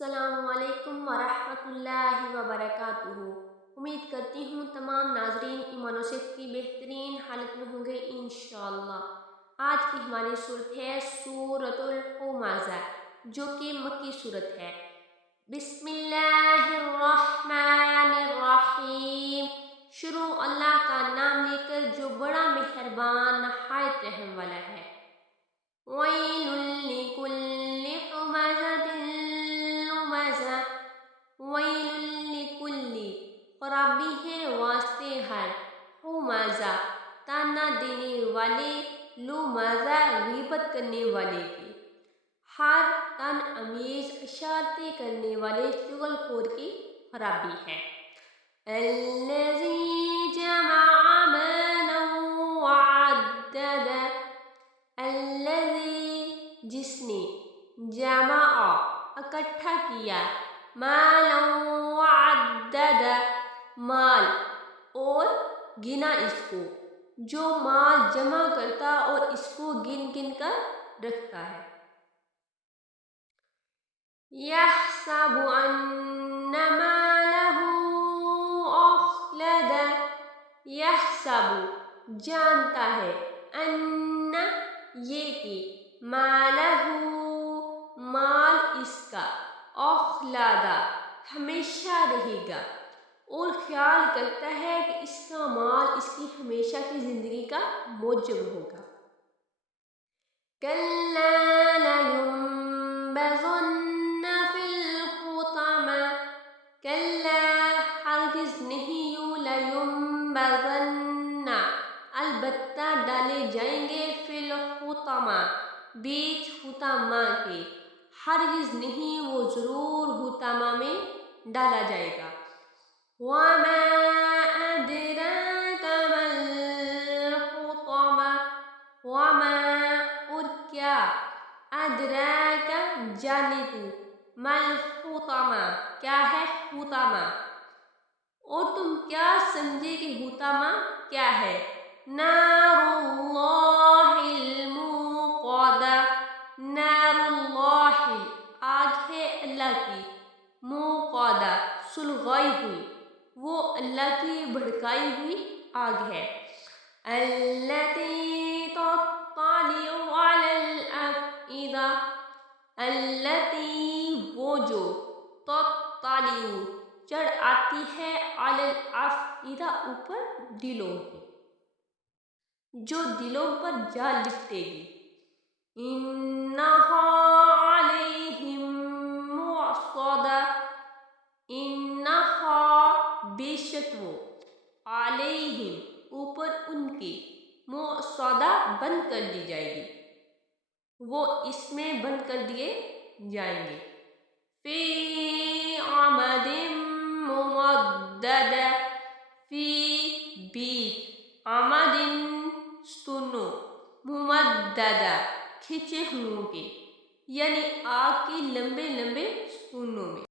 السلام علیکم ورحمۃ اللہ وبرکاتہ۔ امید کرتی ہوں تمام ناظرین ایمان و صحت کی بہترین حالت میں ہوں گے انشاءاللہ۔ آج کی ہماری صورت ہے سورۃ الہمزہ، جو کہ مکی صورت ہے۔ بسم اللہ الرحمن الرحیم۔ شروع اللہ کا نام لے کر جو بڑا مہربان نہایت رحم والا ہے۔ ویل لکل ہمزۃ لمزہ، ویل لکل خرابی ہے واسطے ہر، ہمزہ تانا دینے والے، لمزہ غیبت کرنے والے کی، ہر تن امیز اشارتیں کرنے والے چغل خور کی خرابی ہے۔ الذی جمع مالا وعددہ، الذی جس نے، جمع اکٹھا کیا، مالا وعددہ مال اور گنا اس کو، جو مال جمع کرتا اور اس کو گن گن کر رکھتا ہے۔ یحسب ان مالہ اخلدہ، یحسب جانتا ہے، ان یہ کہ، مالہ مال اس کا، اخلدہ ہمیشہ رہے گا، اور خیال کرتا ہے کہ اس کا مال اس کی ہمیشہ کی زندگی کا موجب ہوگا۔ کلا لینبذن فی الحطمہ، کلا ہرگز نہیں، لینبذن البتہ ڈالے جائیں گے، فی الحطمہ بیچ حطمہ کے، ہرگز نہیں، وہ ضرور حطمہ میں ڈالا جائے گا۔ وما ادراک ما الحطمہ، وما اور کیا، ادراک جانے تو، ما الحطمہ کیا ہے حطمہ، اور تم کیا سمجھے کہ حطمہ کیا ہے۔ نار اللہ الموقدہ، نار اللہ آگ ہے اللہ کی، موقدہ سلگائی ہوئی، وہ اللہ کی بھڑکائی ہوئی آگ ہے۔ التی تطلع علی الافئدہ، التی وہ جو، تطلع چڑھ آتی ہے، علی الافئدہ اوپر دلوں کے، جو دلوں پر جا لپٹے گی۔ انہا علیہم مؤصدہ، انہا بے شک وہ، علیہم اوپر ان کے، مؤصدہ بند کر دی جائے گی، وہ اس میں بند کر دیے جائیں گے۔ فی عمد ممددہ، فی بیچ، عمد ستونوں، ممددہ کھنچے ہوئوں کے، یعنی آگ کے لمبے لمبے ستونوں میں۔